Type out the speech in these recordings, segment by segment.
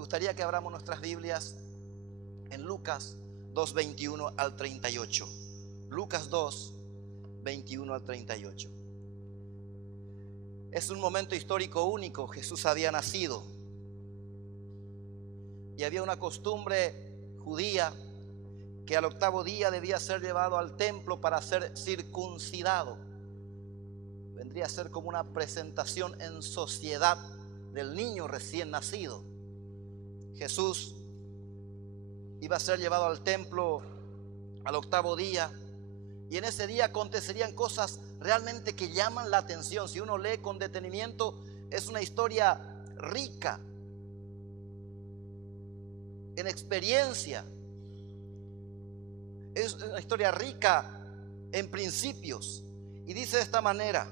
Me gustaría que abramos nuestras Biblias en Lucas 2, 21 al 38. Lucas 2, 21 al 38. Es un momento histórico único. Jesús había nacido y había una costumbre judía que al octavo día debía ser llevado al templo para ser circuncidado. Vendría a ser como una presentación en sociedad del niño recién nacido. Jesús iba a ser llevado al templo al octavo día, y en ese día acontecerían cosas realmente que llaman la atención. Si uno lee con detenimiento, es una historia rica en experiencia, es una historia rica en principios. Y dice de esta manera: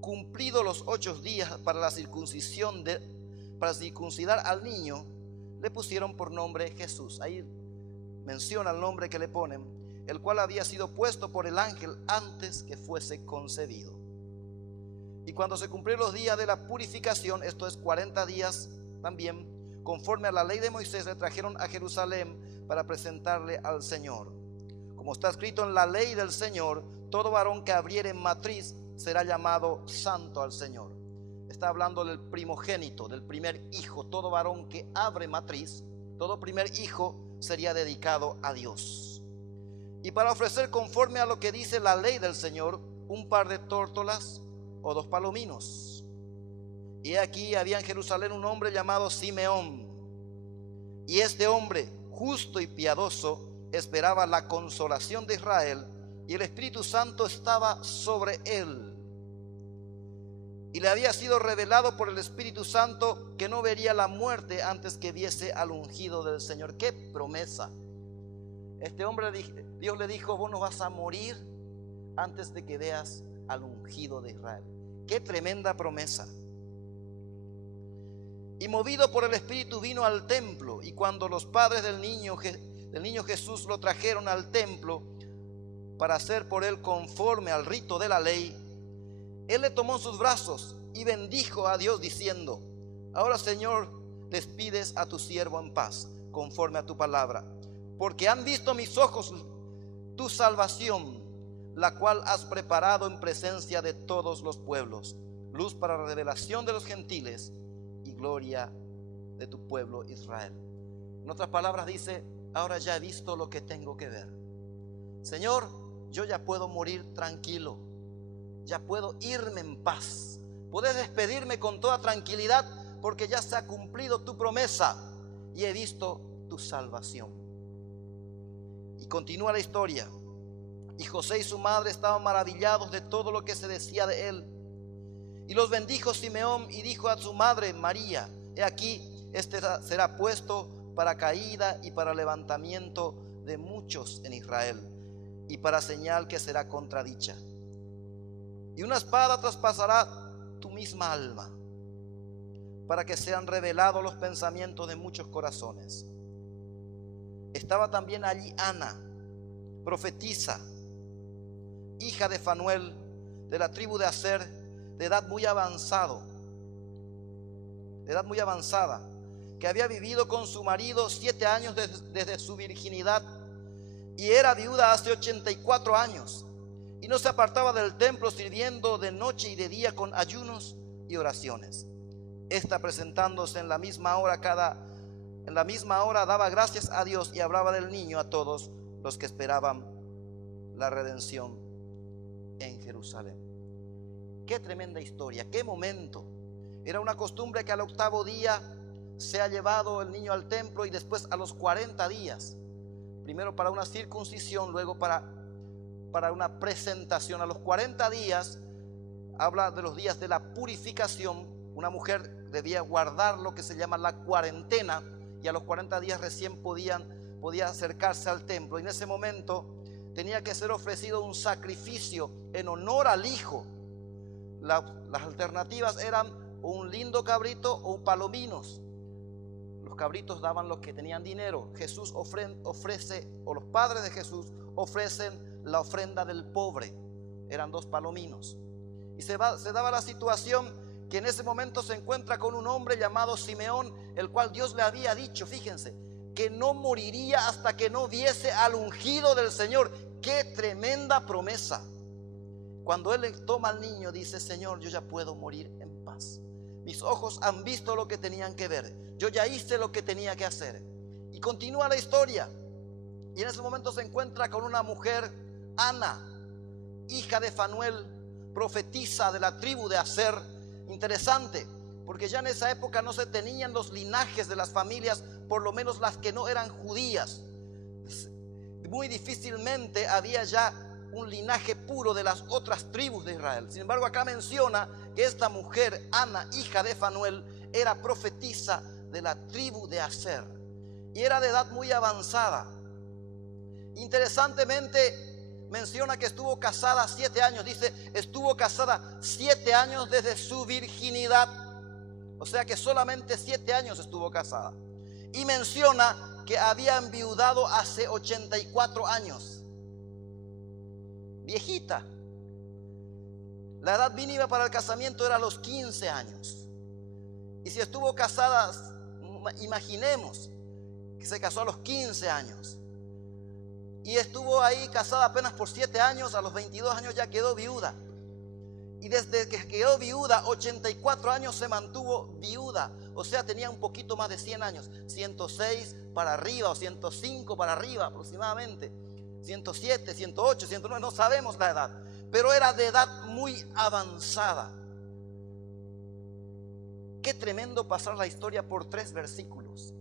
cumplidos los 8 días para la circuncisión para circuncidar al niño, le pusieron por nombre Jesús. Ahí menciona el nombre que le ponen, el cual había sido puesto por el ángel antes que fuese concebido. Y cuando se cumplieron los días de la purificación, esto es 40 días también, conforme a la ley de Moisés, le trajeron a Jerusalén para presentarle al Señor. Como está escrito en la ley del Señor, todo varón que abriere matriz será llamado santo al Señor. Está hablando del primogénito, del primer hijo. Todo varón que abre matriz, todo primer hijo sería dedicado a Dios. Y para ofrecer conforme a lo que dice la ley del Señor, un par de tórtolas o 2 palominos. Y aquí había en Jerusalén un hombre llamado Simeón. Y este hombre, justo y piadoso, esperaba la consolación de Israel, y el Espíritu Santo estaba sobre él. Y le había sido revelado por el Espíritu Santo que no vería la muerte antes que viese al ungido del Señor. ¡Qué promesa! Este hombre, Dios le dijo: vos no vas a morir antes de que veas al ungido de Israel. ¡Qué tremenda promesa! Y movido por el Espíritu vino al templo, y cuando los padres del niño Jesús lo trajeron al templo para hacer por él conforme al rito de la ley, él le tomó en sus brazos y bendijo a Dios diciendo: ahora, Señor, despides a tu siervo en paz, conforme a tu palabra, porque han visto mis ojos tu salvación, la cual has preparado en presencia de todos los pueblos, luz para la revelación de los gentiles y gloria de tu pueblo Israel. En otras palabras dice: ahora ya he visto lo que tengo que ver. Señor, yo ya puedo morir tranquilo, ya puedo irme en paz, puedes despedirme con toda tranquilidad, porque ya se ha cumplido tu promesa y he visto tu salvación. Y continúa la historia. Y José y su madre estaban maravillados de todo lo que se decía de él. Y los bendijo Simeón y dijo a su madre María: he aquí, este será puesto para caída y para levantamiento de muchos en Israel, y para señal que será contradicha. Y una espada traspasará tu misma alma, para que sean revelados los pensamientos de muchos corazones. Estaba también allí Ana, profetisa, hija de Fanuel, de la tribu de Aser, de edad muy avanzada, que había vivido con su marido 7 años desde su virginidad, y era viuda hace 84 años, y no se apartaba del templo, sirviendo de noche y de día con ayunos y oraciones. Esta, presentándose en la misma hora daba gracias a Dios y hablaba del niño a todos los que esperaban la redención en Jerusalén. Qué tremenda historia, qué momento. Era una costumbre que al octavo día se ha llevado el niño al templo, y después a los 40 días, primero para una circuncisión, luego para una presentación. A los 40 días habla de los días de la purificación. Una mujer debía guardar lo que se llama la cuarentena, y a los 40 días recién podía acercarse al templo. Y en ese momento tenía que ser ofrecido un sacrificio en honor al hijo. Las alternativas eran un lindo cabrito o palominos. Los cabritos daban los que tenían dinero. Jesús ofrece, o los padres de Jesús ofrecen la ofrenda del pobre. Eran 2 palominos. Y se daba la situación que en ese momento se encuentra con un hombre llamado Simeón, el cual Dios le había dicho, fíjense, que no moriría hasta que no viese al ungido del Señor. ¡Qué tremenda promesa! Cuando él toma al niño, dice: Señor, yo ya puedo morir en paz. Mis ojos han visto lo que tenían que ver. Yo ya hice lo que tenía que hacer. Y continúa la historia. Y en ese momento se encuentra con una mujer, Ana, hija de Fanuel, profetisa de la tribu de Aser. Interesante, porque ya en esa época no se tenían los linajes de las familias, por lo menos las que no eran judías. Muy difícilmente había ya un linaje puro de las otras tribus de Israel. Sin embargo, acá menciona que esta mujer, Ana, hija de Fanuel, era profetisa de la tribu de Aser y era de edad muy avanzada. Interesantemente, menciona que estuvo casada 7 años. Dice, estuvo casada 7 años desde su virginidad. O sea que solamente 7 años estuvo casada. Y menciona que había enviudado hace 84 años. Viejita. La edad mínima para el casamiento era los 15 años. Y si estuvo casada, imaginemos que se casó a los 15 años. Y estuvo ahí casada apenas por 7 años, a los 22 años ya quedó viuda. Y desde que quedó viuda, 84 años se mantuvo viuda. O sea, tenía un poquito más de 100 años. 106 para arriba o 105 para arriba aproximadamente. 107, 108, 109, no sabemos la edad. Pero era de edad muy avanzada. Qué tremendo pasar la historia por 3 versículos.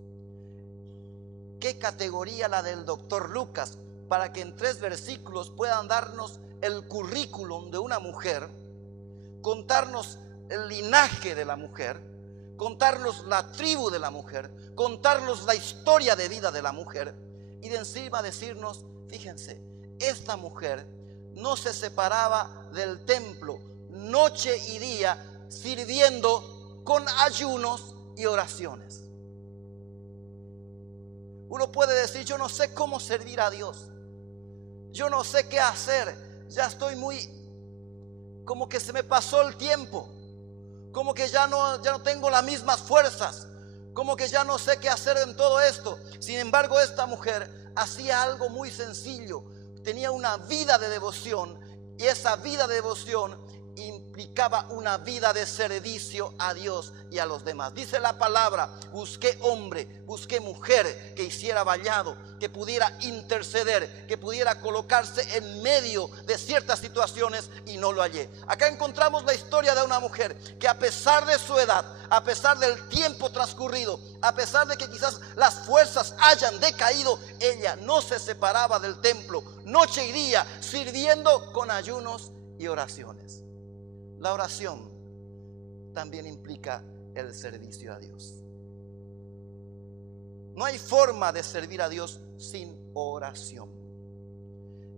Qué categoría la del doctor Lucas, para que en 3 versículos puedan darnos el currículum de una mujer, contarnos el linaje de la mujer, contarnos la tribu de la mujer, contarnos la historia de vida de la mujer y de encima decirnos, fíjense, esta mujer no se separaba del templo noche y día sirviendo con ayunos y oraciones. Uno puede decir, yo no sé cómo servir a Dios, yo no sé qué hacer, ya estoy muy, como que se me pasó el tiempo, como que ya no tengo las mismas fuerzas, como que ya no sé qué hacer en todo esto. Sin embargo, esta mujer hacía algo muy sencillo, tenía una vida de devoción, y esa vida de devoción implicaba una vida de servicio a Dios y a los demás. Dice la palabra, busqué hombre, busqué mujer que hiciera vallado, que pudiera interceder, que pudiera colocarse en medio de ciertas situaciones, y no lo hallé. Acá encontramos la historia de una mujer que, a pesar de su edad, a pesar del tiempo transcurrido, a pesar de que quizás las fuerzas hayan decaído, ella no se separaba del templo noche y día, sirviendo con ayunos y oraciones. La oración también implica el servicio a Dios. No hay forma de servir a Dios sin oración.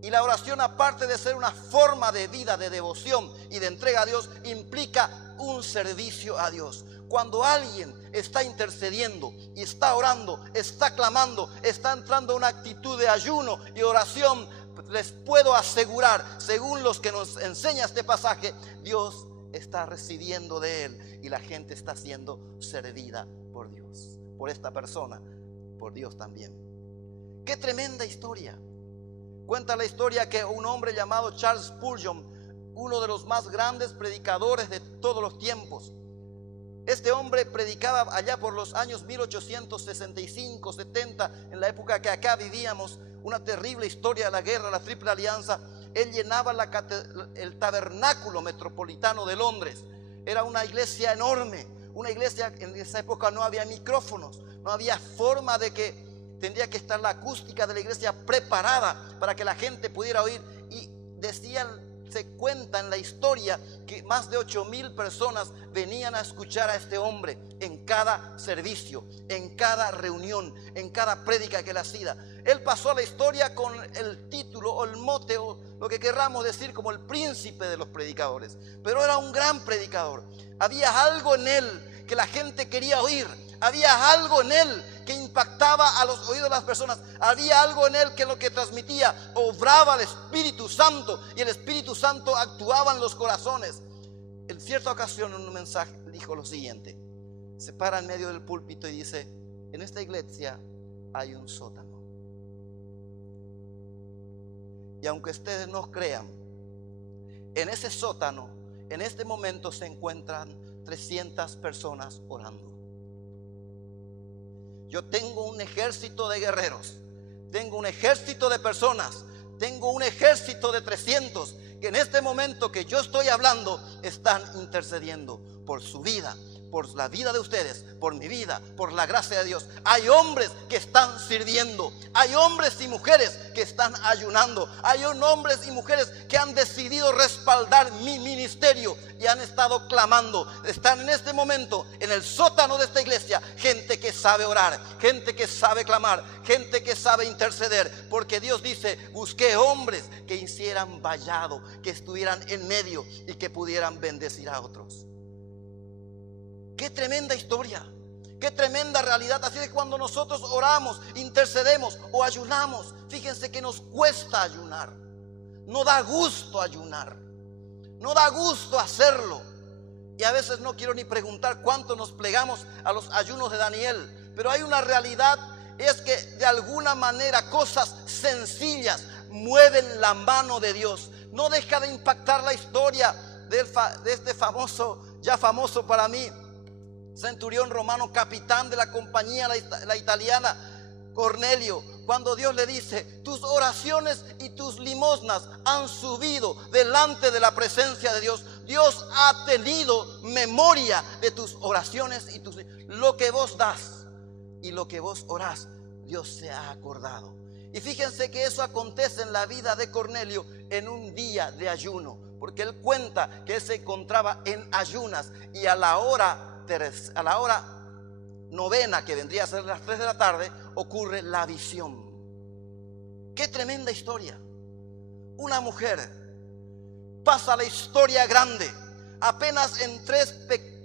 Y la oración, aparte de ser una forma de vida, de devoción y de entrega a Dios, implica un servicio a Dios. Cuando alguien está intercediendo y está orando, está clamando, está entrando en una actitud de ayuno y oración, les puedo asegurar, según los que nos enseña este pasaje, Dios está recibiendo de él y la gente está siendo servida por Dios, por esta persona, por Dios también. Qué tremenda historia. Cuenta la historia que un hombre llamado Charles Spurgeon, uno de los más grandes predicadores de todos los tiempos, este hombre predicaba allá por los años 1865, 70, en la época que acá vivíamos, una terrible historia de la guerra, la Triple Alianza. Él llenaba el tabernáculo metropolitano de Londres. Era una iglesia enorme, una iglesia, en esa época no había micrófonos, no había forma de que tendría que estar la acústica de la iglesia preparada para que la gente pudiera oír. Y se cuenta en la historia que más de 8,000 personas venían a escuchar a este hombre en cada servicio, en cada reunión, en cada prédica que él hacía. Él pasó a la historia con el título o el mote, o lo que querramos decir, como el príncipe de los predicadores. Pero era un gran predicador. Había algo en él que la gente quería oír. Había algo en él que impactaba a los oídos de las personas. Había algo en él que lo que transmitía obraba el Espíritu Santo, y el Espíritu Santo actuaba en los corazones. En cierta ocasión, en un mensaje, dijo lo siguiente: se para en medio del púlpito y dice: en esta iglesia hay un sótano. Y aunque ustedes no crean, en ese sótano, en este momento se encuentran 300 personas orando. Yo tengo un ejército de guerreros, tengo un ejército de personas, tengo un ejército de 300 que en este momento que yo estoy hablando están intercediendo por su vida, por la vida de ustedes, por mi vida, por la gracia de Dios. Hay hombres que están sirviendo, hay hombres y mujeres que están ayunando, hay hombres y mujeres que han decidido respaldar mi ministerio y han estado clamando. Están en este momento en el sótano de esta iglesia gente que sabe orar, gente que sabe clamar, gente que sabe interceder, porque Dios dice: busqué hombres que hicieran vallado, que estuvieran en medio y que pudieran bendecir a otros. Qué tremenda historia, qué tremenda realidad. Así que cuando nosotros oramos, intercedemos o ayunamos, fíjense que nos cuesta ayunar. No da gusto ayunar, no da gusto hacerlo. Y a veces no quiero ni preguntar cuánto nos plegamos a los ayunos de Daniel. Pero hay una realidad, es que de alguna manera cosas sencillas mueven la mano de Dios. No deja de impactar la historia de este famoso, ya famoso para mí, centurión romano, capitán de la compañía, la italiana, Cornelio. Cuando Dios le dice: tus oraciones y tus limosnas han subido delante de la presencia de Dios. Dios ha tenido memoria de tus oraciones y lo que vos das y lo que vos orás. Dios se ha acordado. Y fíjense que eso acontece en la vida de Cornelio en un día de ayuno, porque él cuenta que él se encontraba en ayunas y a la hora novena, que vendría a ser las 3 de la tarde, ocurre la visión. Qué tremenda historia. Una mujer pasa la historia grande apenas en 3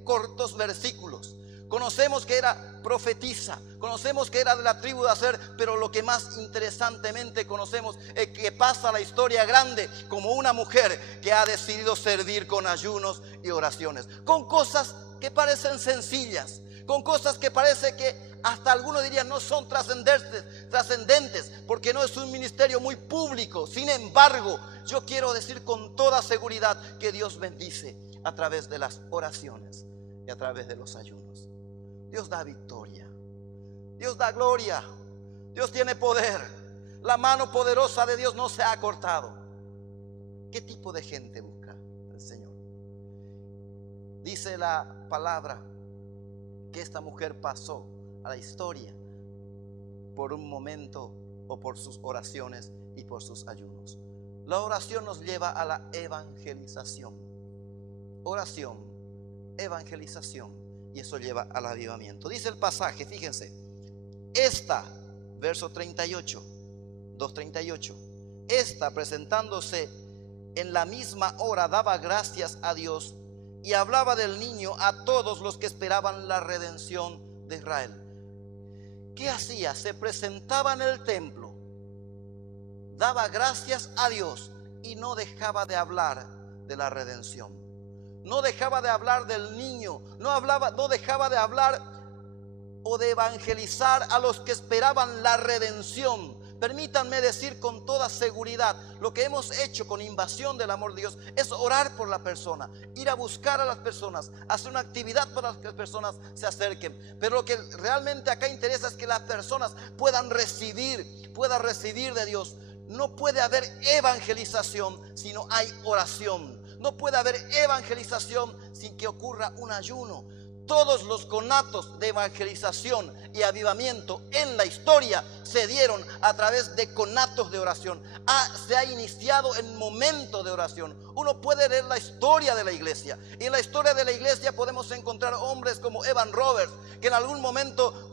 cortos versículos. Conocemos que era profetisa, conocemos que era de la tribu de Aser, pero lo que más interesantemente conocemos es que pasa la historia grande como una mujer que ha decidido servir con ayunos y oraciones, con cosas que parecen sencillas, con cosas que parece que hasta algunos dirían no son trascendentes, porque no es un ministerio muy público. Sin embargo, yo quiero decir con toda seguridad que Dios bendice a través de las oraciones y a través de los ayunos. Dios da victoria, Dios da gloria, Dios tiene poder. La mano poderosa de Dios no se ha cortado. ¿Qué tipo de gente busca el Señor? Dice la palabra que esta mujer pasó a la historia por un momento o por sus oraciones y por sus ayunos. La oración nos lleva a la evangelización. Oración, evangelización, y eso lleva al avivamiento. Dice el pasaje, fíjense, verso 38, 2:38, presentándose en la misma hora daba gracias a Dios y hablaba del niño a todos los que esperaban la redención de Israel. ¿Qué hacía? Se presentaba en el templo, daba gracias a Dios y no dejaba de hablar de la redención. No dejaba de hablar del niño, no dejaba de hablar o de evangelizar a los que esperaban la redención. Permítanme decir con toda seguridad, lo que hemos hecho con Invasión del Amor de Dios es orar por la persona, ir a buscar a las personas, hacer una actividad para que las personas se acerquen. Pero lo que realmente acá interesa es que las personas puedan recibir de Dios. No puede haber evangelización si no hay oración. No puede haber evangelización sin que ocurra un ayuno. Todos los conatos de evangelización y avivamiento en la historia se dieron a través de conatos de oración. Se ha iniciado en momento de oración. Uno puede leer la historia de la iglesia, y en la historia de la iglesia podemos encontrar hombres como Evan Roberts, que en algún momento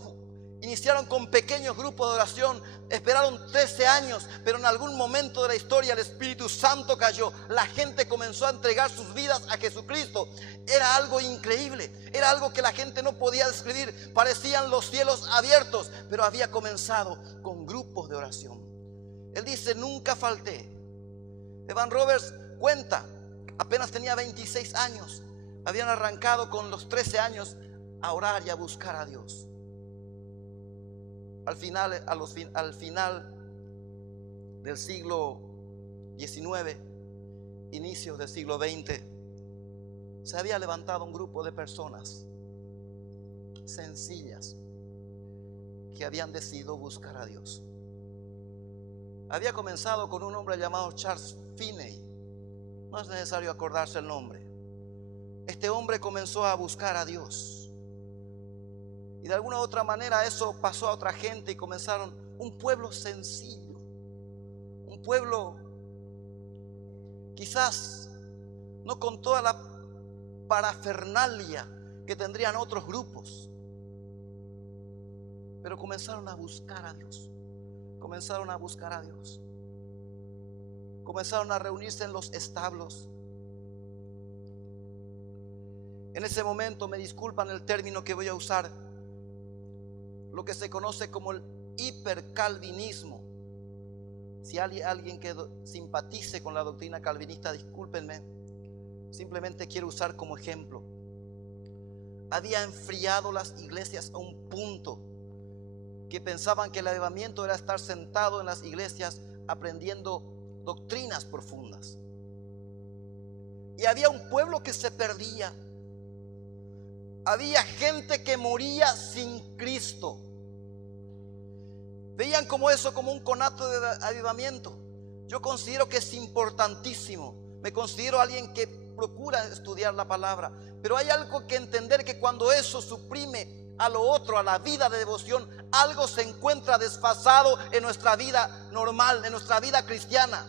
iniciaron con pequeños grupos de oración, esperaron 13 años, pero en algún momento de la historia el Espíritu Santo cayó. La gente comenzó a entregar sus vidas a Jesucristo. Era algo increíble, era algo que la gente no podía describir. Parecían los cielos abiertos, pero había comenzado con grupos de oración. Él dice, nunca falté. Evan Roberts cuenta, apenas tenía 26 años. Habían arrancado con los 13 años a orar y a buscar a Dios. Al final del siglo XIX, inicios del siglo XX, se había levantado un grupo de personas sencillas que habían decidido buscar a Dios. Había comenzado con un hombre llamado Charles Finney. No es necesario acordarse el nombre. Este hombre comenzó a buscar a Dios, y de alguna u otra manera eso pasó a otra gente, y comenzaron un pueblo sencillo, un pueblo quizás no con toda la parafernalia que tendrían otros grupos, pero comenzaron a buscar a Dios. Comenzaron a buscar a Dios. Comenzaron a reunirse en los establos. En ese momento, me disculpan el término que voy a usar, lo que se conoce como el hipercalvinismo. Si hay alguien que simpatice con la doctrina calvinista, discúlpenme, simplemente quiero usar como ejemplo. Había enfriado las iglesias a un punto que pensaban que el avivamiento era estar sentado en las iglesias aprendiendo doctrinas profundas. Y había un pueblo que se perdía. Había gente que moría sin Cristo. Veían como eso como un conato de avivamiento. Yo considero que es importantísimo. Me considero alguien que procura estudiar la palabra, pero hay algo que entender, que cuando eso suprime a lo otro, a la vida de devoción, algo se encuentra desfasado en nuestra vida normal, en nuestra vida cristiana.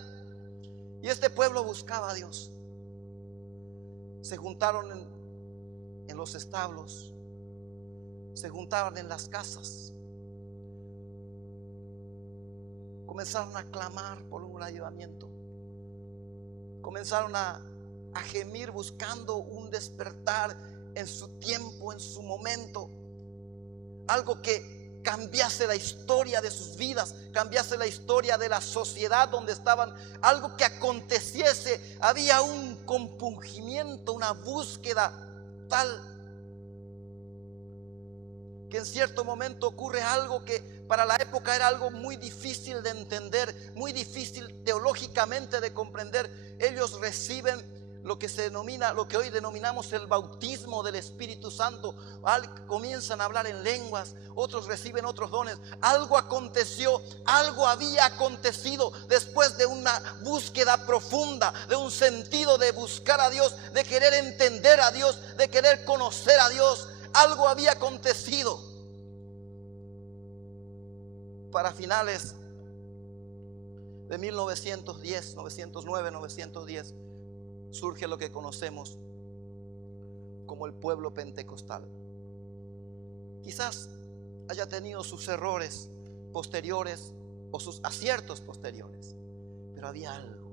Y este pueblo buscaba a Dios. Se juntaron en los establos, se juntaban en las casas, comenzaron a clamar por un avivamiento, comenzaron a gemir buscando un despertar en su tiempo, en su momento, algo que cambiase la historia de sus vidas, cambiase la historia de la sociedad donde estaban, algo que aconteciese. Había un compungimiento, una búsqueda tal que en cierto momento ocurre algo que para la época era algo muy difícil de entender, muy difícil teológicamente de comprender. Ellos reciben lo que se denomina, lo que hoy denominamos el bautismo del Espíritu Santo. Comienzan a hablar en lenguas, otros reciben otros dones. Algo aconteció, algo había acontecido después de una búsqueda profunda, de un sentido de buscar a Dios, de querer entender a Dios, de querer conocer a Dios. Algo había acontecido. Para finales de 1910, 909, 910, surge lo que conocemos como el pueblo pentecostal. Quizás haya tenido sus errores posteriores o sus aciertos posteriores, pero había algo.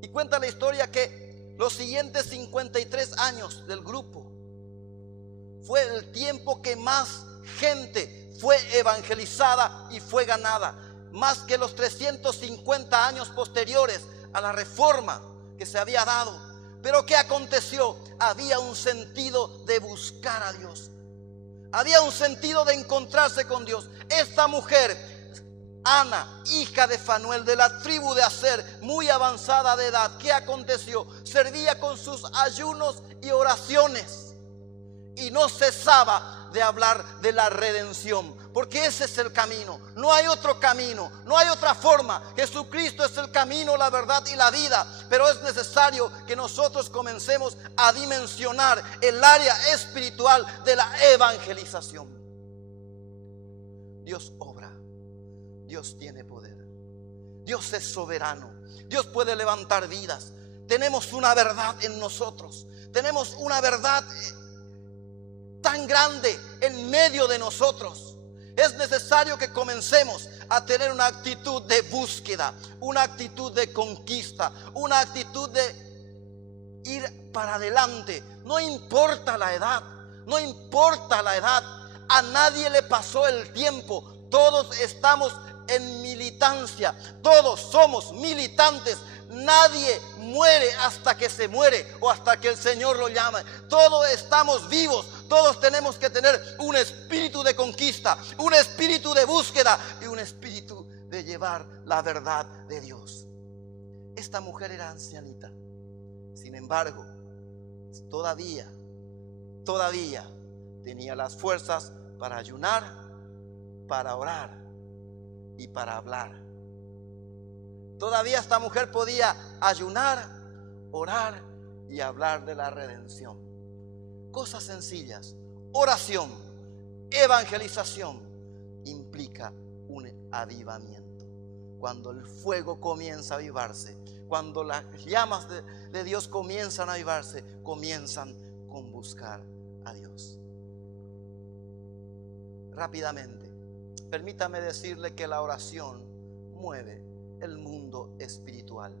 Y cuenta la historia que los siguientes 53 años del grupo fue el tiempo que más gente fue evangelizada y fue ganada, más que los 350 años posteriores a la reforma que se había dado. Pero ¿qué aconteció? Había un sentido de buscar a Dios, había un sentido de encontrarse con Dios. Esta mujer, Ana, hija de Fanuel, de la tribu de Aser, muy avanzada de edad, ¿qué aconteció? Servía con sus ayunos y oraciones y no cesaba de hablar de la redención, porque ese es el camino. No hay otro camino, no hay otra forma. Jesucristo es el camino, la verdad y la vida. Pero es necesario que nosotros comencemos a dimensionar el área espiritual de la evangelización. Dios obra, Dios tiene poder, Dios es soberano, Dios puede levantar vidas. Tenemos una verdad en nosotros, tenemos una verdad tan grande en medio de nosotros. Es necesario que comencemos a tener una actitud de búsqueda, una actitud de conquista, una actitud de ir para adelante. No importa la edad, no importa la edad. A nadie le pasó el tiempo. Todos estamos en militancia, todos somos militantes. Nadie muere hasta que se muere o hasta que el Señor lo llame. Todos estamos vivos, Todos tenemos que tener un espíritu de conquista, un espíritu de búsqueda y un espíritu de llevar la verdad de Dios. Esta mujer era ancianita. Sin embargo, todavía tenía las fuerzas para ayunar, para orar y para hablar. Todavía esta mujer podía ayunar, orar y hablar de la redención. Cosas sencillas. Oración, evangelización implica un avivamiento. Cuando el fuego comienza a avivarse, cuando las llamas de Dios comienzan a avivarse, comienzan con buscar a Dios. Rápidamente, permítame decirle que la oración mueve el mundo espiritual,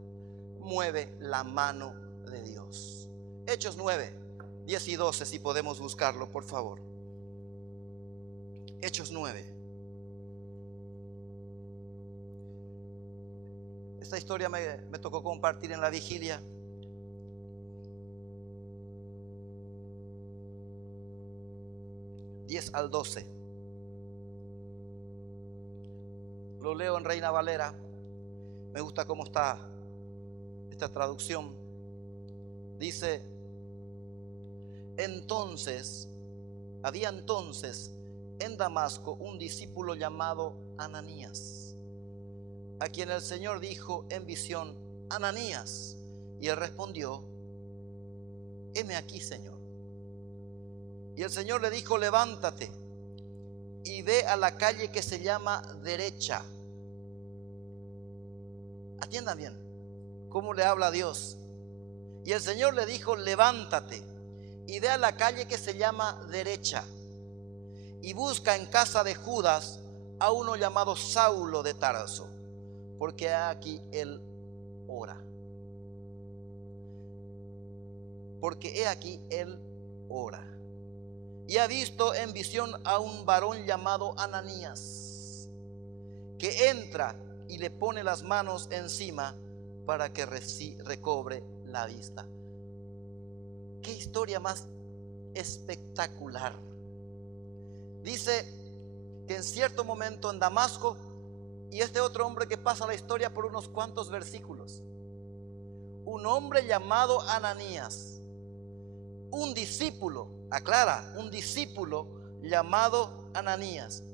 mueve la mano de Dios. Hechos 9, 10 y 12, si podemos buscarlo, por favor. Hechos 9. Esta historia me tocó compartir en la vigilia. Al 12. Lo leo en Reina Valera. Me gusta cómo está esta traducción. Dice: había entonces en Damasco un discípulo llamado Ananías, a quien el Señor dijo en visión: Ananías. Y él respondió: heme aquí, Señor. Y el Señor le dijo: levántate y ve a la calle que se llama Derecha. Atiendan bien cómo le habla a Dios. Y el Señor le dijo: levántate y ve a la calle que se llama Derecha y busca en casa de Judas a uno llamado Saulo de Tarso, porque aquí él ora. Porque he aquí él ora. Y ha visto en visión a un varón llamado Ananías, que entra y le pone las manos encima para que recobre la vista. Qué historia más espectacular. Dice que en cierto momento en Damasco, y este otro hombre que pasa la historia por unos cuantos versículos, un hombre llamado Ananías, un discípulo, aclara, un discípulo llamado Ananías,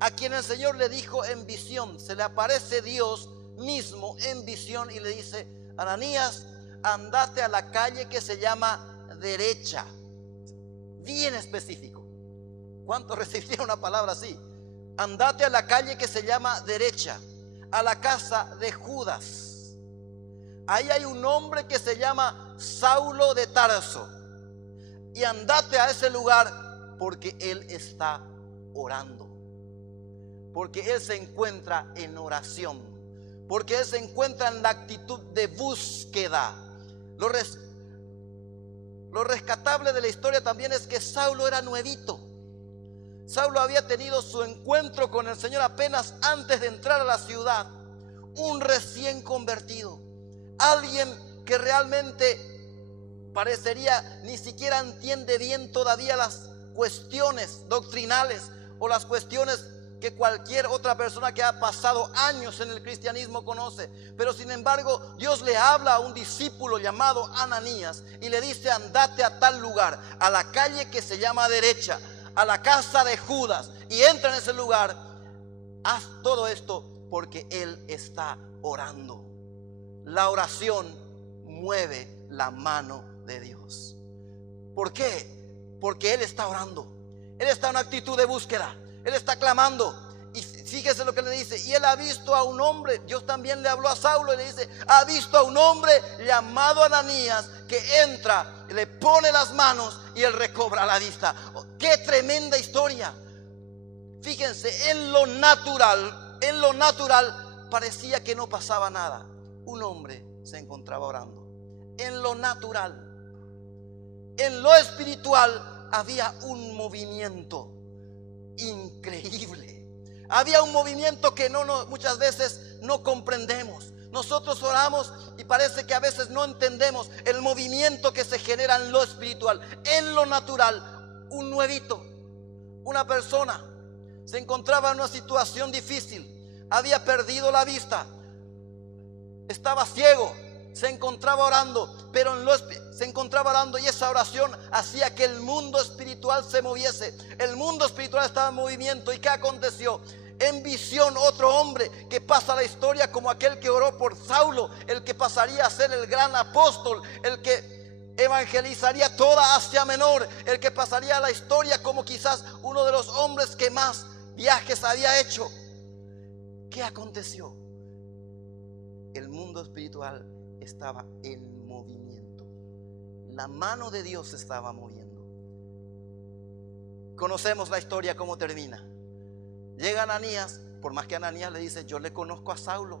a quien el Señor le dijo en visión, se le aparece Dios mismo en visión y le dice: Ananías, andate a la calle que se llama Derecha. Bien específico. ¿Cuántos recibieron una palabra así? Andate a la calle que se llama Derecha, a la casa de Judas. Ahí hay un hombre que se llama Saulo de Tarso. Y andate a ese lugar porque él está orando. Porque él se encuentra en oración. Porque él se encuentra en la actitud de búsqueda. Lo rescatable de la historia también es que Saulo era nuevito. Saulo había tenido su encuentro con el Señor apenas antes de entrar a la ciudad. Un recién convertido. Alguien que realmente parecería ni siquiera entiende bien todavía las cuestiones doctrinales o las cuestiones que cualquier otra persona que ha pasado años en el cristianismo conoce. Pero sin embargo, Dios le habla a un discípulo llamado Ananías y le dice: andate a tal lugar, a la calle que se llama Derecha, a la casa de Judas, y entra en ese lugar. Haz todo esto porque él está orando. La oración mueve la mano de Dios. ¿Por qué? Porque él está orando. Él está en una actitud de búsqueda. Él está clamando. Y fíjese lo que le dice: y él ha visto a un hombre. Dios también le habló a Saulo y le dice: ha visto a un hombre llamado Ananías, que entra, le pone las manos y él recobra la vista. Qué tremenda historia. Fíjense, en lo natural parecía que no pasaba nada. Un hombre se encontraba orando. En lo natural. En lo espiritual había un movimiento increíble. Había un movimiento que muchas veces no comprendemos. Nosotros oramos y parece que a veces no entendemos el movimiento que se genera en lo espiritual. En lo natural, un nuevito, una persona, se encontraba en una situación difícil, había perdido la vista, estaba ciego, se encontraba orando, pero se encontraba orando y esa oración hacía que el mundo espiritual se moviese. El mundo espiritual estaba en movimiento. ¿Y qué aconteció? En visión, otro hombre que pasa a la historia como aquel que oró por Saulo, el que pasaría a ser el gran apóstol, el que evangelizaría toda Asia Menor, el que pasaría a la historia como quizás uno de los hombres que más viajes había hecho. ¿Qué aconteció? El mundo espiritual estaba en movimiento. La mano de Dios se estaba moviendo. Conocemos la historia, cómo termina. Llega Ananías, por más que Ananías le dice: yo le conozco a Saulo.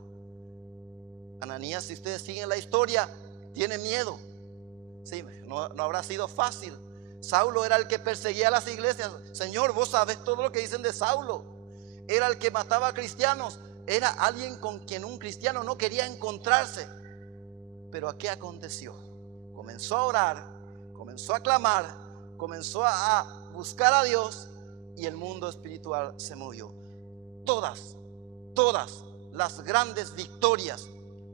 Ananías, si ustedes siguen la historia, tiene miedo. Sí, no habrá sido fácil. Saulo era el que perseguía a las iglesias. Señor, vos sabes todo lo que dicen de Saulo. Era el que mataba a cristianos. Era alguien con quien un cristiano no quería encontrarse. Pero ¿qué aconteció? Comenzó a orar, comenzó a clamar, comenzó a buscar a Dios y el mundo espiritual se movió. Todas las grandes victorias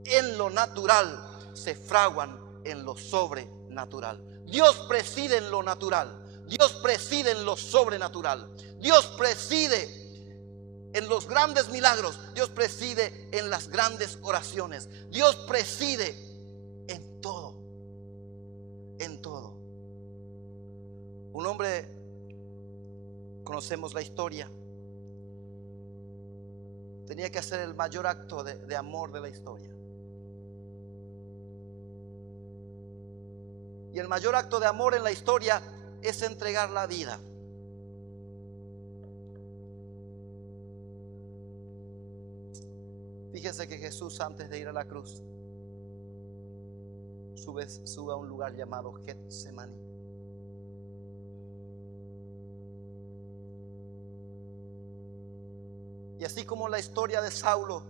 en lo natural se fraguan en lo sobrenatural. Dios preside en lo natural, Dios preside en lo sobrenatural, Dios preside en los grandes milagros, Dios preside en las grandes oraciones, Dios preside en todo, en todo. Un hombre, conocemos la historia, tenía que hacer el mayor acto de amor de la historia. Y el mayor acto de amor en la historia es entregar la vida. Fíjense que Jesús, antes de ir a la cruz, sube a un lugar llamado Getsemaní. Y así como la historia de Saulo,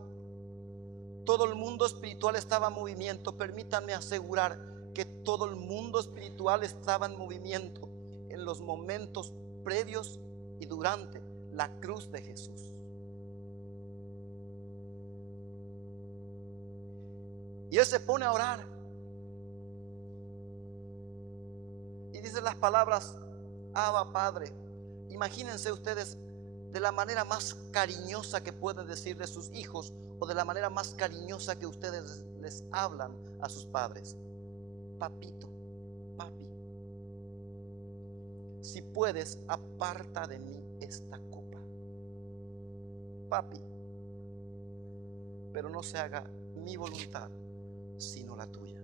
todo el mundo espiritual estaba en movimiento. Permítanme asegurar que todo el mundo espiritual estaba en movimiento en los momentos previos y durante la cruz de Jesús. Y él se pone a orar y dice las palabras: Abba, Padre. Imagínense ustedes, de la manera más cariñosa que pueden decirle sus hijos, o de la manera más cariñosa que ustedes les hablan a sus padres: papito, papi, si puedes, aparta de mí esta copa. Papi, pero no se haga mi voluntad sino la tuya.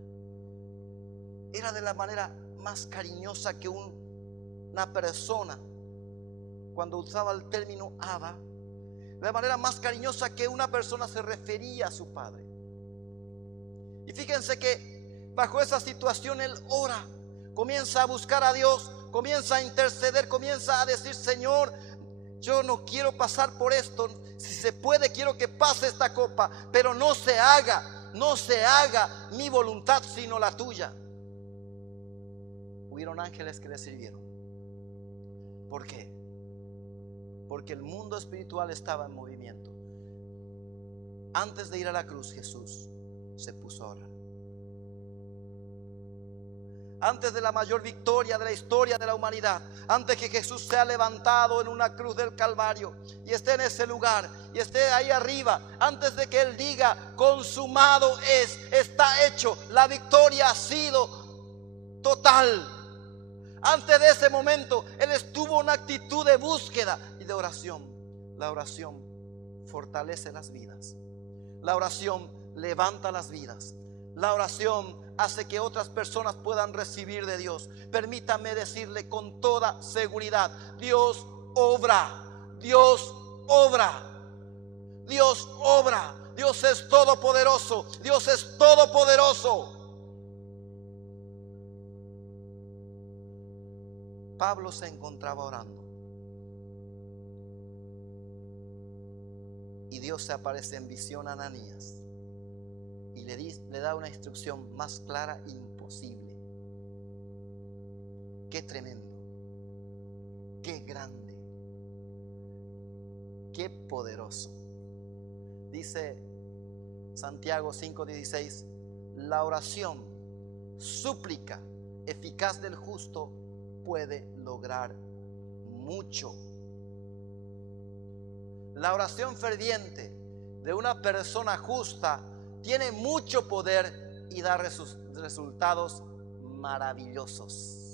Era de la manera más cariñosa que una persona, cuando usaba el término Abba, de la manera más cariñosa que una persona se refería a su padre. Y fíjense que bajo esa situación él ora, comienza a buscar a Dios, comienza a interceder, comienza a decir: Señor, yo no quiero pasar por esto, si se puede quiero que pase esta copa, pero no se haga mi voluntad sino la tuya. Hubieron ángeles que le sirvieron. ¿Por qué? Porque el mundo espiritual estaba en movimiento. Antes de ir a la cruz, Jesús se puso a orar. Antes de la mayor victoria de la historia de la humanidad, antes que Jesús sea levantado en una cruz del Calvario y esté en ese lugar y esté ahí arriba, antes de que Él diga: consumado es, está hecho, la victoria ha sido total. Antes de ese momento Él estuvo en una actitud de búsqueda y de oración. La oración fortalece las vidas, la oración levanta las vidas, la oración hace que otras personas puedan recibir de Dios. Permítame decirle con toda seguridad: Dios obra, Dios obra, Dios obra. Dios es todopoderoso, Dios es todopoderoso. Pablo se encontraba orando y Dios se aparece en visión a Ananías y le da una instrucción más clara imposible. Qué tremendo. grande. Qué poderoso. Dice Santiago 5:16, la oración, súplica eficaz del justo puede lograr mucho. La oración ferviente de una persona justa tiene mucho poder y da resultados maravillosos.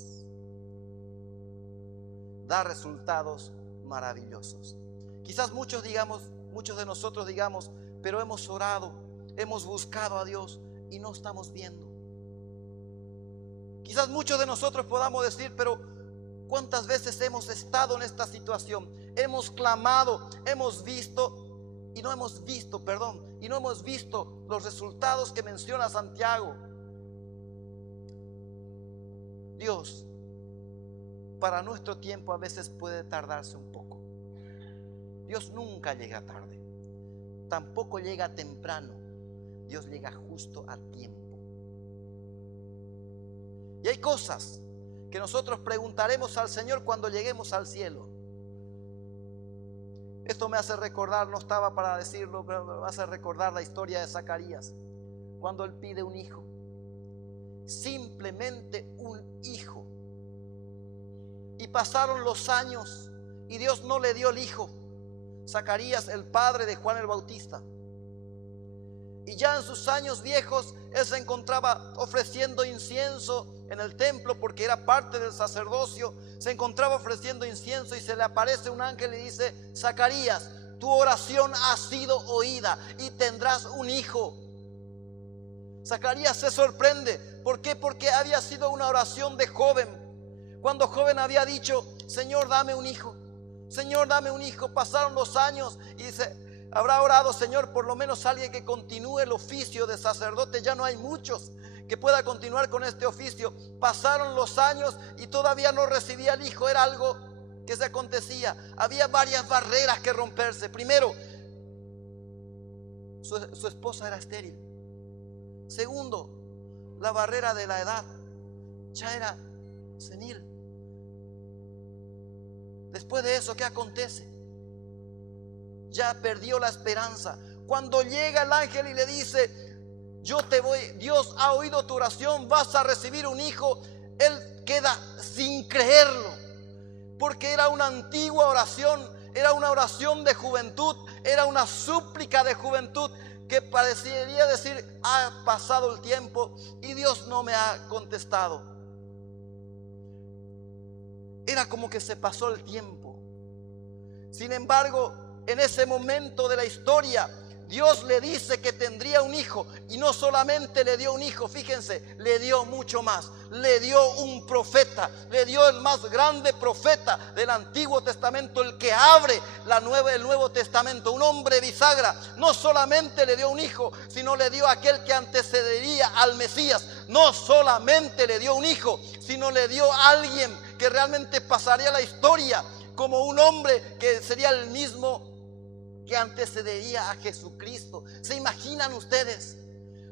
Da resultados maravillosos. Quizás muchos de nosotros digamos, pero hemos orado, hemos buscado a Dios y no estamos viendo. Quizás muchos de nosotros podamos decir, pero ¿cuántas veces hemos estado en esta situación? Hemos clamado, hemos visto y no hemos visto los resultados que menciona Santiago. Dios, para nuestro tiempo a veces puede tardarse un poco. Dios nunca llega tarde, tampoco llega temprano. Dios llega justo a tiempo. Y hay cosas que nosotros preguntaremos al Señor cuando lleguemos al cielo. Esto me hace recordar, no estaba para decirlo, pero me hace recordar la historia de Zacarías, cuando él pide un hijo, simplemente un hijo. Y pasaron los años y Dios no le dio el hijo. Zacarías, el padre de Juan el Bautista. Y ya en sus años viejos, él se encontraba ofreciendo incienso en el templo porque era parte del sacerdocio. Se encontraba ofreciendo incienso y se le aparece un ángel y dice: Zacarías, tu oración ha sido oída y tendrás un hijo. Zacarías se sorprende. ¿Por qué? Porque había sido una oración de joven. Cuando joven había dicho: Señor, dame un hijo. Señor, dame un hijo. Pasaron los años y dice: habrá orado, Señor, por lo menos alguien que continúe el oficio de sacerdote. Ya no hay muchos que pueda continuar con este oficio. Pasaron los años y todavía no recibía el hijo. Era algo que se acontecía. Había varias barreras que romperse. Primero, su esposa era estéril. Segundo, la barrera de la edad. Ya era senil. Después de eso, ¿qué acontece? Ya perdió la esperanza. Cuando llega el ángel y le dice: Dios ha oído tu oración, vas a recibir un hijo, él queda sin creerlo, porque era una antigua oración, era una oración de juventud, era una súplica de juventud que parecería decir: ha pasado el tiempo y Dios no me ha contestado. Era como que se pasó el tiempo. Sin embargo, en ese momento de la historia, Dios le dice que tendría un hijo. Y no solamente le dio un hijo, fíjense, le dio mucho más. Le dio un profeta, le dio el más grande profeta del Antiguo Testamento, el que abre el Nuevo Testamento, un hombre bisagra. No solamente le dio un hijo, sino le dio aquel que antecedería al Mesías. No solamente le dio un hijo, sino le dio a alguien que realmente pasaría la historia como un hombre que sería el mismo que antecedería a Jesucristo. ¿Se imaginan ustedes?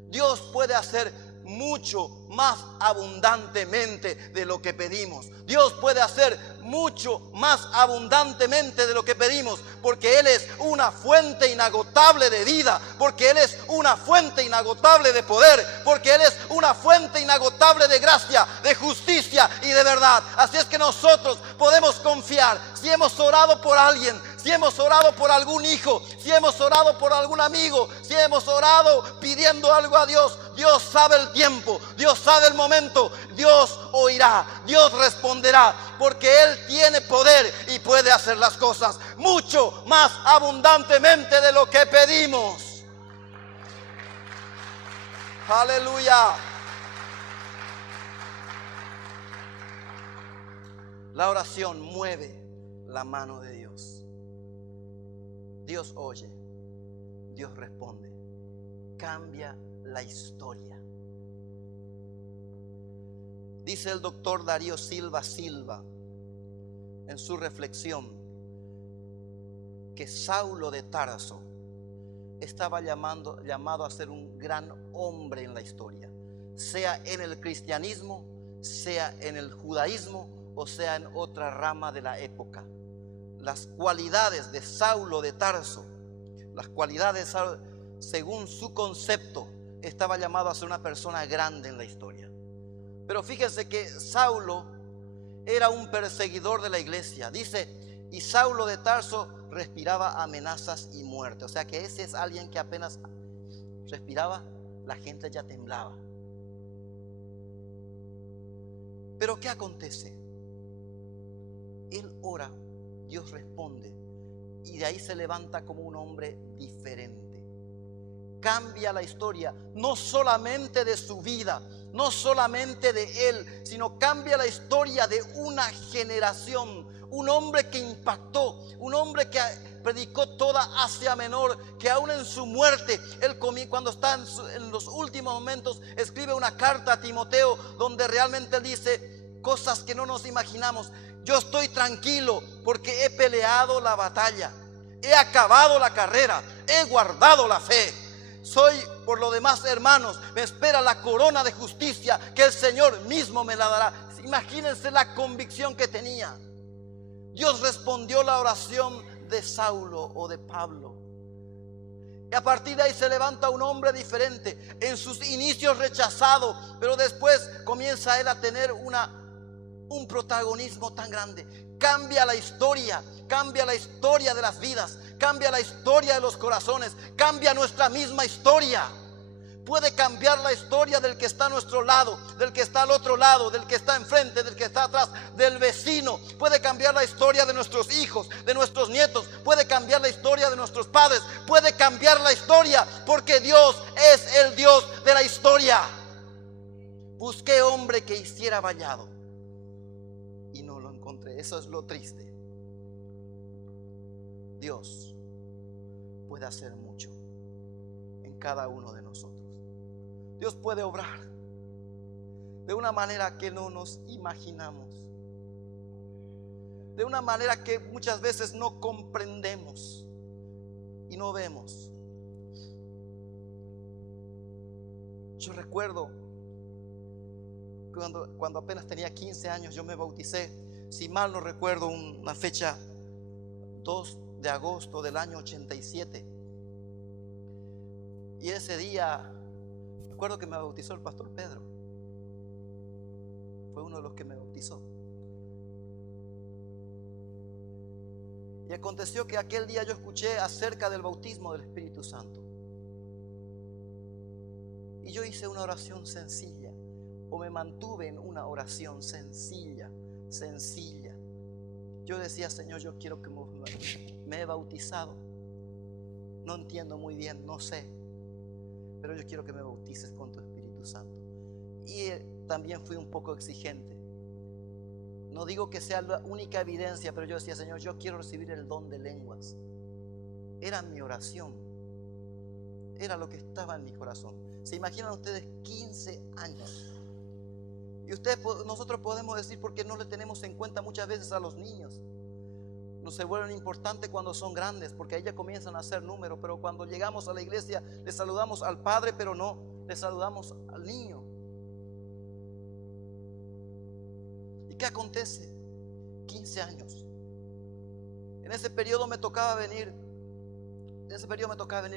Dios puede hacer mucho más abundantemente de lo que pedimos. Dios puede hacer mucho más abundantemente de lo que pedimos, porque Él es una fuente inagotable de vida, porque Él es una fuente inagotable de poder, porque Él es una fuente inagotable de gracia, de justicia y de verdad. Así es que nosotros podemos confiar. Si hemos orado por alguien, si hemos orado por algún hijo, si hemos orado por algún amigo, si hemos orado pidiendo algo a Dios, Dios sabe el tiempo, Dios sabe el momento, Dios oirá, Dios responderá, porque Él tiene poder y puede hacer las cosas mucho más abundantemente de lo que pedimos. Aleluya. La oración mueve la mano de Dios. Dios oye, Dios responde, cambia la historia. Dice el doctor Darío Silva en su reflexión que Saulo de Tarso estaba llamado a ser un gran hombre en la historia, sea en el cristianismo, sea en el judaísmo o sea en otra rama de la época. las cualidades de Saulo de Tarso, las cualidades de Saulo, según su concepto, estaba llamado a ser una persona grande en la historia. Pero fíjense que Saulo era un perseguidor de la iglesia. Dice, y Saulo de Tarso respiraba amenazas y muerte. O sea que ese es alguien que apenas respiraba, la gente ya temblaba. Pero ¿qué acontece? Él ora, Dios responde, y de ahí se levanta como un hombre diferente. Cambia la historia, no solamente de su vida, no solamente de él, sino cambia la historia de una generación. Un hombre que impactó, un hombre que predicó toda Asia Menor, que aún en su muerte, él cuando está en los últimos momentos, escribe una carta a Timoteo, donde realmente él dice cosas que no nos imaginamos. Yo estoy tranquilo porque he peleado la batalla, he acabado la carrera, he guardado la fe. Soy, por lo demás, hermanos, me espera la corona de justicia que el Señor mismo me la dará. Imagínense la convicción que tenía. Dios respondió la oración de Saulo o de Pablo. Y a partir de ahí se levanta un hombre diferente. En sus inicios rechazado, pero después comienza él a tener un protagonismo tan grande. Cambia la historia de las vidas, cambia la historia de los corazones, cambia nuestra misma historia. Puede cambiar la historia del que está a nuestro lado, del que está al otro lado, del que está enfrente, del que está atrás, del vecino. Puede cambiar la historia de nuestros hijos, de nuestros nietos. Puede cambiar la historia de nuestros padres. Puede cambiar la historia porque Dios es el Dios de la historia. Busqué hombre que hiciera vallado y no lo encontré. Eso es lo triste. Dios puede hacer mucho en cada uno de nosotros. Dios puede obrar de una manera que no nos imaginamos, de una manera que muchas veces no comprendemos y no vemos. Yo recuerdo cuando apenas tenía 15 años, yo me bauticé, si mal no recuerdo, una fecha 2 de agosto del año 87. Y ese día recuerdo que me bautizó el pastor Pedro. Fue uno de los que me bautizó. Y aconteció que aquel día yo escuché acerca del bautismo del Espíritu Santo. Y yo hice una oración sencilla, o me mantuve en una oración sencilla. Yo decía, Señor, yo quiero que me he bautizado. No entiendo muy bien, no sé, pero yo quiero que me bautices con tu Espíritu Santo. Y también fui un poco exigente. No digo que sea la única evidencia, pero yo decía, Señor, yo quiero recibir el don de lenguas. Era mi oración. Era lo que estaba en mi corazón. ¿Se imaginan ustedes 15 años? Y nosotros podemos decir, porque no le tenemos en cuenta muchas veces a los niños. No se vuelven importantes cuando son grandes, porque ahí ya comienzan a hacer números. Pero cuando llegamos a la iglesia, le saludamos al padre, pero no le saludamos al niño. ¿Y qué acontece? 15 años. En ese periodo me tocaba venir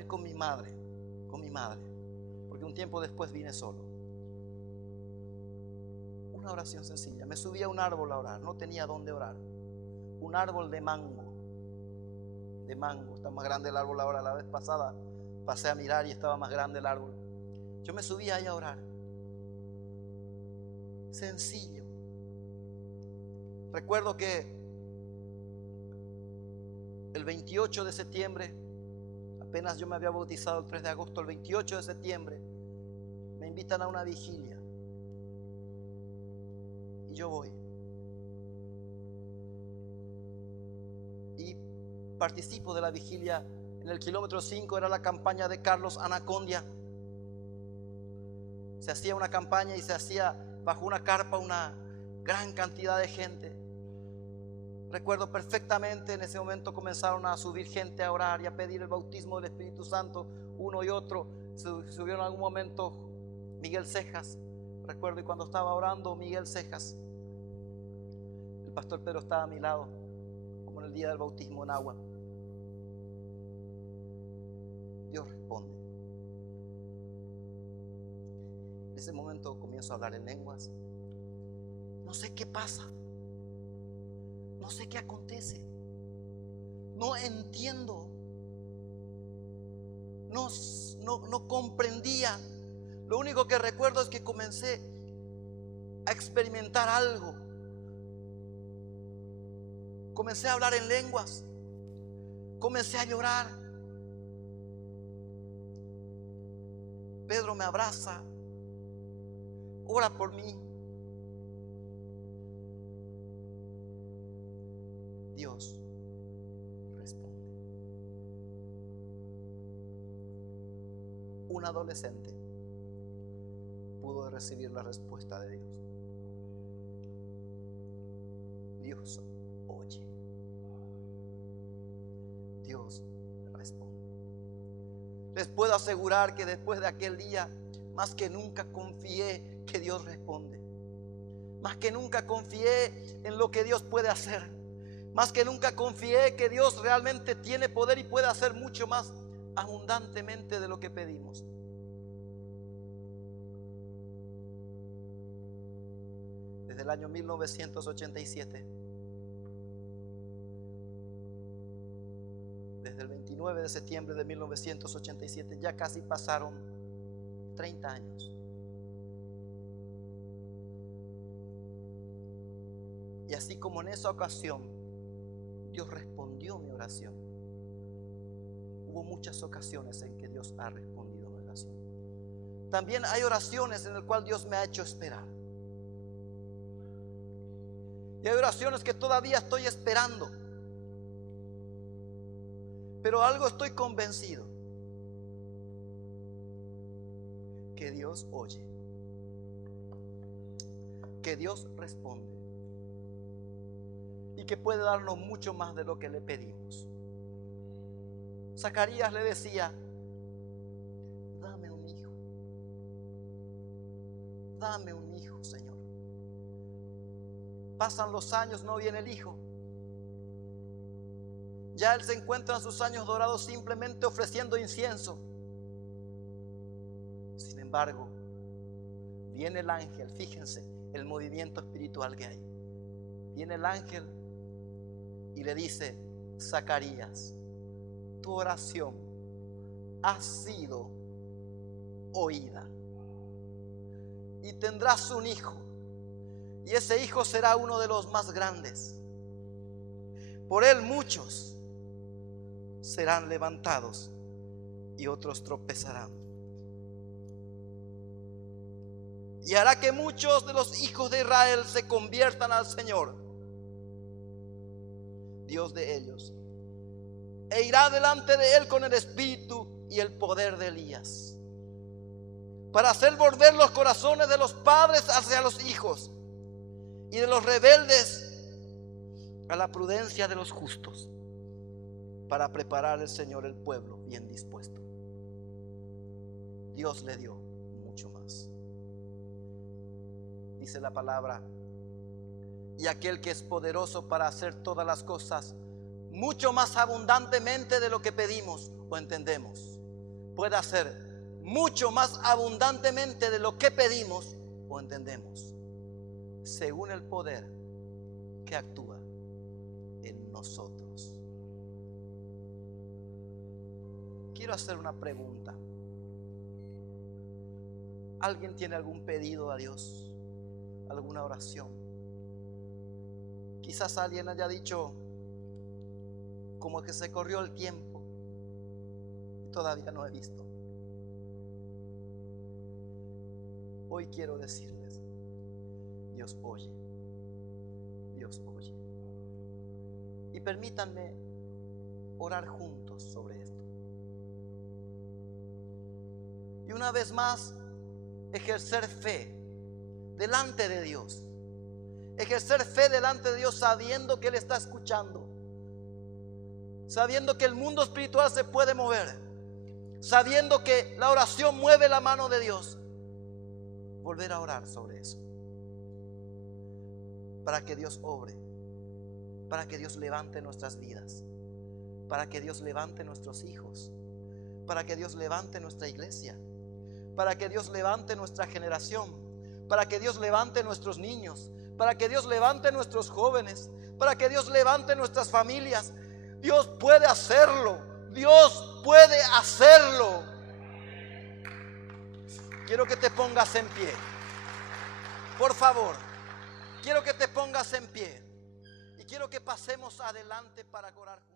con mi madre, porque un tiempo después vine solo. Una oración sencilla. Me subí a un árbol a orar, no tenía dónde orar. Un árbol de mango. Está más grande el árbol ahora. La vez pasada pasé a mirar y estaba más grande el árbol. Yo me subí ahí a orar. Sencillo. Recuerdo que el 28 de septiembre, apenas yo me había bautizado el 3 de agosto, el 28 de septiembre me invitan a una vigilia. Y yo voy. Y participo de la vigilia. En el kilómetro 5 era la campaña de Carlos Anacondia. Se hacía una campaña y se hacía bajo una carpa una gran cantidad de gente. Recuerdo perfectamente, en ese momento comenzaron a subir gente a orar y a pedir el bautismo del Espíritu Santo, uno y otro. Subieron en algún momento Miguel Cejas, recuerdo, y cuando estaba orando Miguel Cejas, el pastor Pedro estaba a mi lado, como el día del bautismo en agua. Dios responde. En ese momento comienzo a hablar en lenguas. No sé qué pasa. No sé qué acontece. No entiendo. No comprendía. Lo único que recuerdo es que comencé a experimentar algo. Comencé a hablar en lenguas. Comencé a llorar. Pedro me abraza. Ora por mí. Dios responde. Un adolescente pudo recibir la respuesta de Dios. Dios oye. Dios responde. Les puedo asegurar que después de aquel día, más que nunca confié que Dios responde. Más que nunca confié en lo que Dios puede hacer. Más que nunca confié que Dios realmente tiene poder y puede hacer mucho más abundantemente de lo que pedimos. Desde el año 1987, desde el 29 de septiembre de 1987, ya casi pasaron 30 años. Y así como en esa ocasión Dios respondió mi oración, hubo muchas ocasiones en que Dios ha respondido mi oración. También hay oraciones en las cuales Dios me ha hecho esperar. Y hay oraciones que todavía estoy esperando. Pero algo estoy convencido: que Dios oye, que Dios responde y que puede darnos mucho más de lo que le pedimos. Zacarías le decía: dame un hijo, dame un hijo, Señor. Pasan los años, no viene el hijo. Ya él se encuentra en sus años dorados simplemente ofreciendo incienso. Sin embargo, viene el ángel. Fíjense el movimiento espiritual que hay. Viene el ángel y le dice: Zacarías, tu oración ha sido oída y tendrás un hijo, y ese hijo será uno de los más grandes. Por él muchos serán levantados y otros tropezarán. Y hará que muchos de los hijos de Israel se conviertan al Señor, Dios de ellos, e irá delante de él con el espíritu y el poder de Elías, para hacer volver los corazones de los padres hacia los hijos, y de los rebeldes a la prudencia de los justos, para preparar el Señor el pueblo bien dispuesto. Dios le dio mucho más. Dice la palabra: y aquel que es poderoso para hacer todas las cosas mucho más abundantemente de lo que pedimos o entendemos, puede hacer mucho más abundantemente de lo que pedimos o entendemos, según el poder que actúa en nosotros. Quiero hacer una pregunta. ¿Alguien tiene algún pedido a Dios? ¿Alguna oración? Quizás alguien haya dicho: como que se corrió el tiempo y todavía no he visto. Hoy quiero decirles: Dios oye. Dios oye. Y permítanme orar juntos sobre esto. Y una vez más, ejercer fe delante de Dios. Ejercer fe delante de Dios sabiendo que Él está escuchando. Sabiendo que el mundo espiritual se puede mover. Sabiendo que la oración mueve la mano de Dios. Volver a orar sobre eso, para que Dios obre para que Dios levante nuestras vidas, para que Dios levante nuestros hijos, para que Dios levante nuestra iglesia, para que Dios levante nuestra generación, para que Dios levante nuestros niños, para que Dios levante nuestros jóvenes, para que Dios levante nuestras familias. Dios puede hacerlo, Dios puede hacerlo. Quiero que te pongas en pie, por favor. Quiero que te pongas en pie y quiero que pasemos adelante para orar juntos.